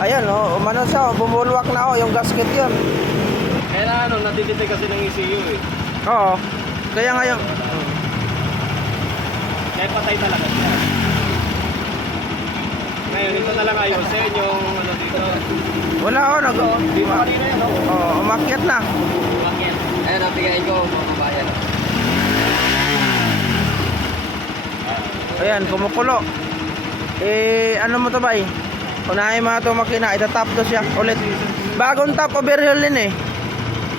Ayan, oh, umano siya, bumulwak na, oh, yung gasket yun. Kaya na ano, natitipid kasi ng ECU eh. Oo. Kaya nga yung... Kaya patay talaga siya. Ngayon, ito na lang ayusin yung ano dito. Wala, oh, Dito kanina yan, oh. oh, umakyat na. Bakit? Ayun, napigayin ko, mga kabayan. Ayan, kumukulo. Ano mo to ba eh? Unahin mo ito makina, itatap to siya ulit. Bagong top overhaul din eh.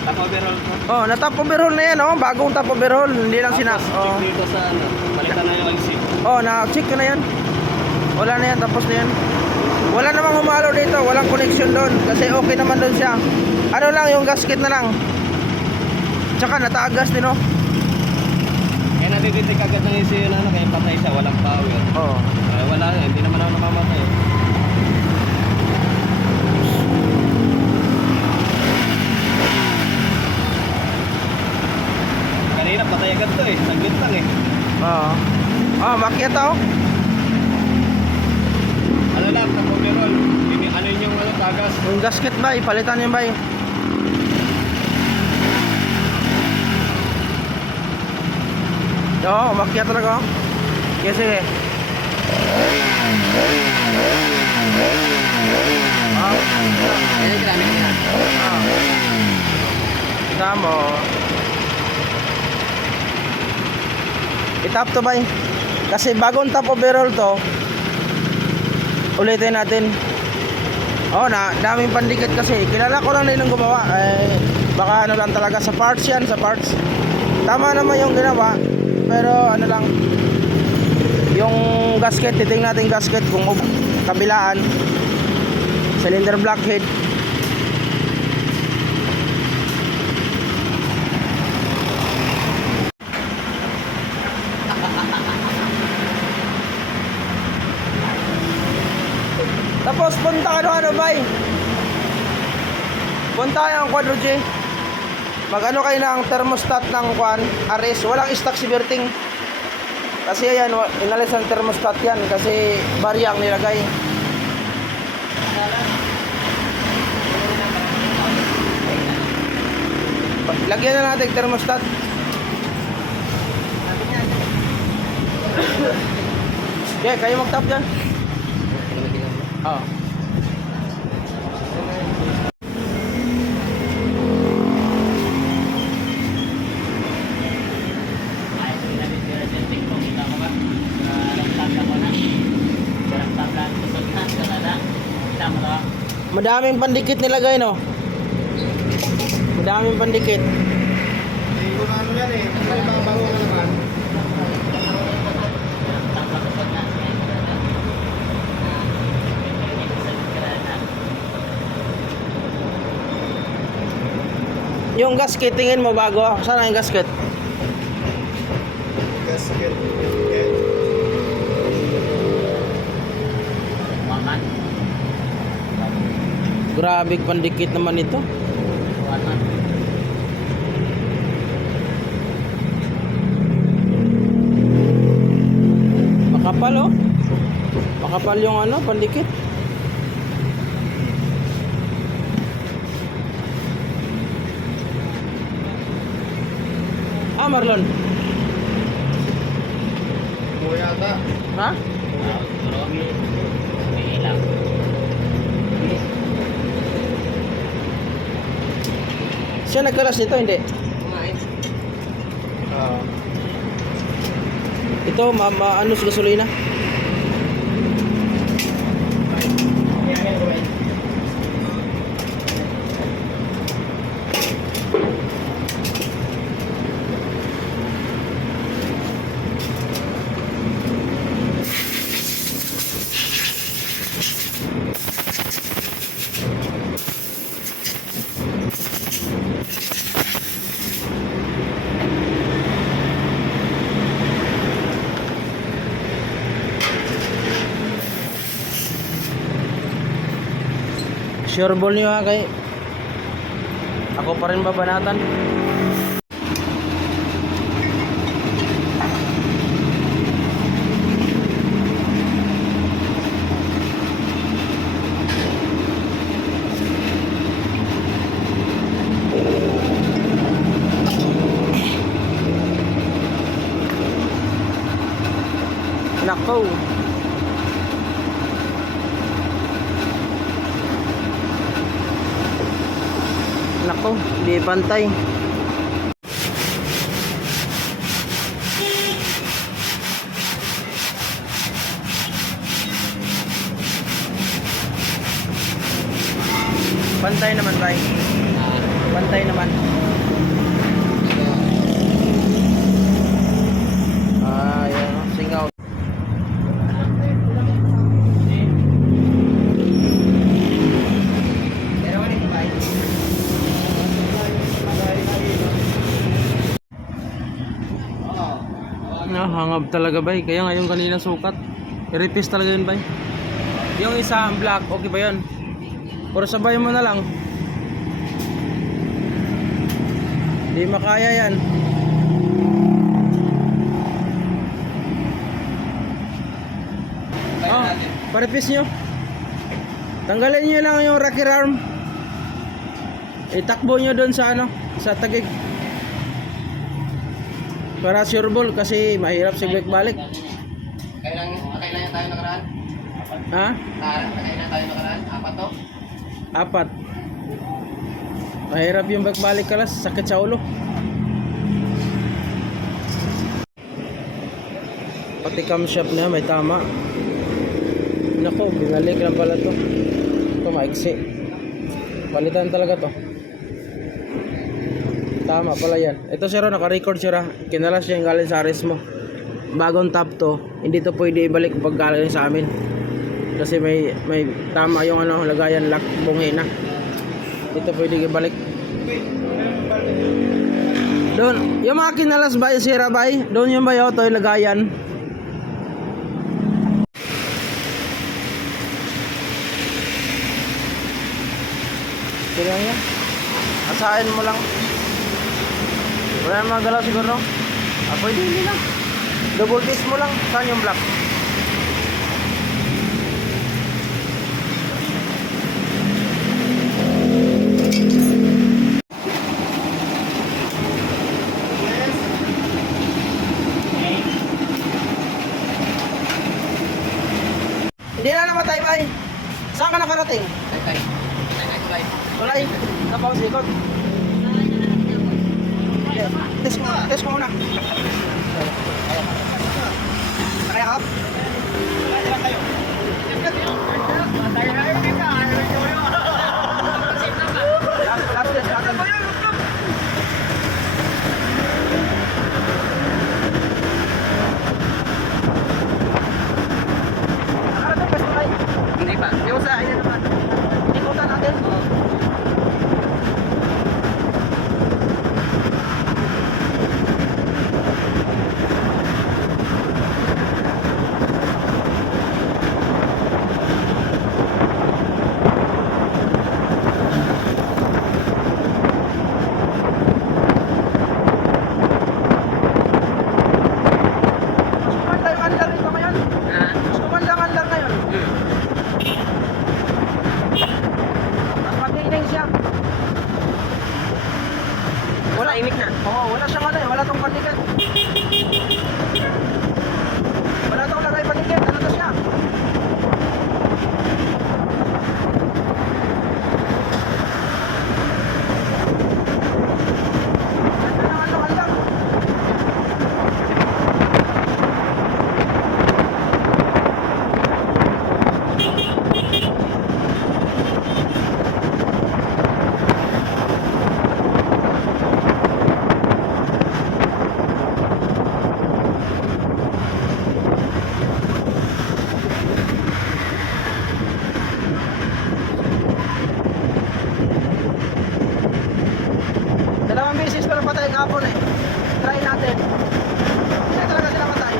Top overhaul ko. Oh, na-top overhaul na yan, oh. Bagong top overhaul, hindi lang Tapos, oh. check dito sa ano, palitan na yung IC. Oh, na-check ko na yan. Wala na yan, tapos na yan. Wala namang humalo dito, walang connection doon. Kasi okay naman doon siya. Ano lang, yung gasket na lang. Tsaka natagas din, oh. Kaya natititik agad ng ECU na ano, kaya patay siya, walang power. Oh. Wala eh, hindi naman ako namamatay. Kanina patay agad to eh, saglit lang eh. Oo. Oh, makyat, oh. Ano lang, top overhaul. Ano yun yung ano, tagas? Yung gasket ba, ipalitan yun ba eh. Oo, umakyat talaga, oh. Sige, sige. Ah, Yan yung ginamit niya. tama. Itap to ba eh. Kasi bagong top overall to. Ulitin natin. Oh, daming pandikit kasi. Kilala ko lang din yung gumawa. Baka ano lang talaga sa parts yan, sa parts. Tama naman yung ginawa. Pero ano lang, yung gasket, titingnan natin gasket kung kabilaan. Cylinder blockhead. Tapos punta ano bay? Punta yung Quadro G. Mag-ano kayo ng thermostat ng RS. Walang stock si Berting. Kasi ayan, inalis ang thermostat yan. Kasi barya ang nilagay. Lagyan na natin thermostat. Okay, kayo mag-tap dyan. Oo. Madaming pandikit nilagay, no? Madaming pandikit. Hindi ko na ano yan eh. May mga bago ka naman. Yung gasket, tingin mo bago? Saan yung gasket? Gasket. Grabe pandikit naman ito. Makapal, oh. Makapal yung ano, pandikit. Marlon. Oo yata. Ha? Siya nagkalas nito, hindi? Ito, ano sa gasolina? Sure ball nyo ha kay ako pa rin babanatan. Nako. Nako, di pantay. Pantay naman, bay. Pantay naman. Ah, yan. Singaw. Hangab talaga, bay. Kaya ngayon kanina sukat. I-repaste talaga yun, bay. Yung isa ang black, okay ba yun? Pero sabay mo na lang. Di makaya yan. Oh, parepis nyo. Tanggalin nyo lang yung rocker arm. Itakbo nyo doon sa ano, sa tagig. Para sure ball kasi mahirap sigbek balik. Kailan tayo nakaraan? Ha? Kailan tayo nakaraan? Apat to? Apat. Mahirap yung bagbalik kalas, sakit sa ulo. Pati camshaft na may tama. Nako, binalik lang pala to. Ito maiksi. Palitan talaga to. Tama pala yan. Ito sir, naka-record sir. Kinalas niya yung galing sa aris mo. Bagong top to, hindi to pwede ibalik pag galing sa amin. Kasi may tama yung ano, lagayan lock, bungi na. Dito pwede ibalik. Doon, yung mga kinalas ba yung sira ba? Doon yung ba yung ito yung lagayan. Ito lang yan. Asahin mo lang. Wala na mga galaw siguro. Pwede hindi lang. Double disc mo lang. Saan yung black? Hindi na namatay, bay. Saan ka nakarating? Tulay. Napaw sikot. Test mo muna. Kaya ka? Last test natin. Hindi pa. Yung sa akin naman. Ikutan natin. Wala siyang ano eh, wala tong patikit. Wala tong lagay patikit, ano to siya? Dalawang beses pero patay kahapon eh. Try natin. Hindi talaga sila patay.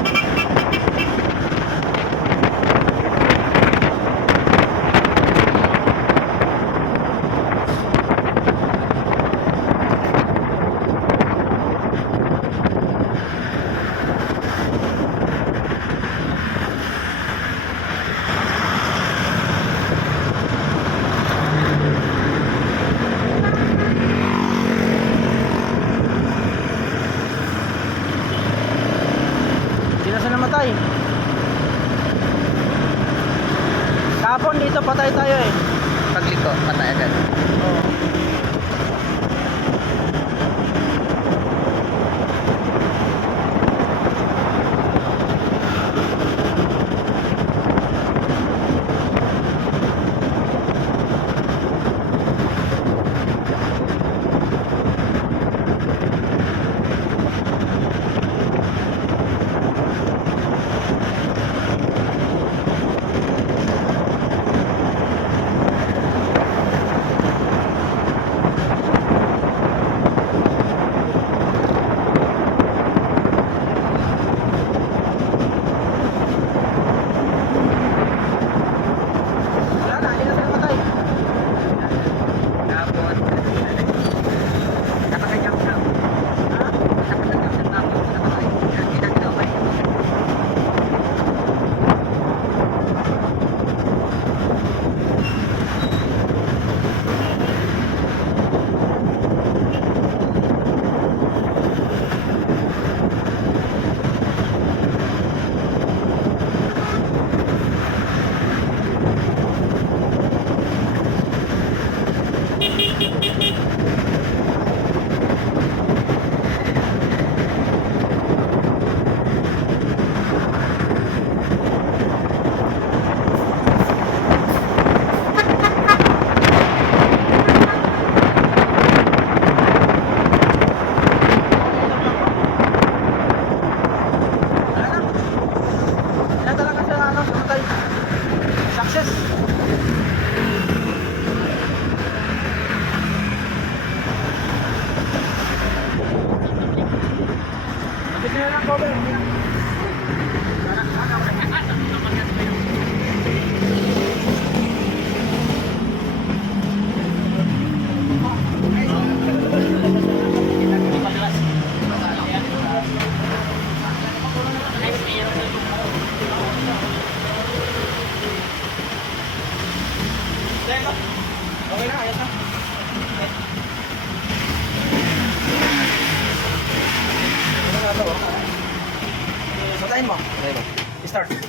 Sila sa namatay. Kahapon dito patay tayo eh. Pagliko, patay agad. Oo. Wala na, hindi na tayo patay. Tapos, napakajak na. Ha? Napakajak na tapos, napakay. Ginagawa pa rin. Wala na. Yan talaga siya ano, patay. Success. Hindi na lang cover. Hindi na. Okay na, ayos na. Ano na to? Patayin mo. Start. Wala,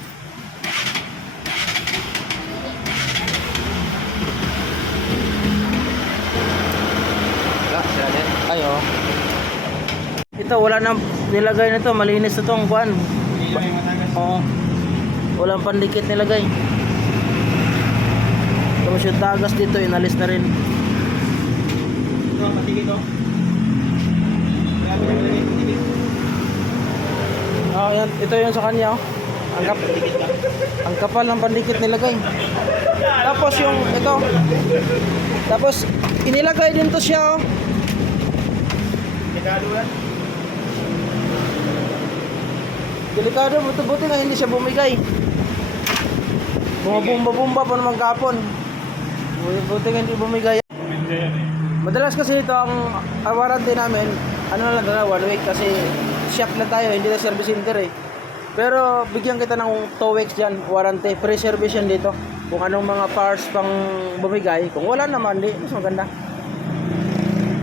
sira din. Ayo. Ito wala na nilagay na to, malinis na tong kuan. Hindi lang yung matagas. Oo. Walang pandikit nilagay. Tapos yung tagas dito, inalis na rin. Ito, matigit to. Kaya mo yung matigit. Oh, yan. Ito yung sa kanya. Oh. Ang kapal ng pandikit nilagay. Tapos yung ito. Tapos inilagay din to siya. Oh. Dekado yan. Delikado, buti nga hindi siya bumigay. Bumabumba pa naman kapon. Buti nga hindi bumigay. Madalas kasi ito ang warranty namin, ano na lang na 1 week kasi shop na tayo, hindi na service center eh. Pero bigyan kita ng 2 weeks dyan, warranty, free service yan dito. Kung anong mga parts pang bumigay, kung wala naman, di, mas maganda.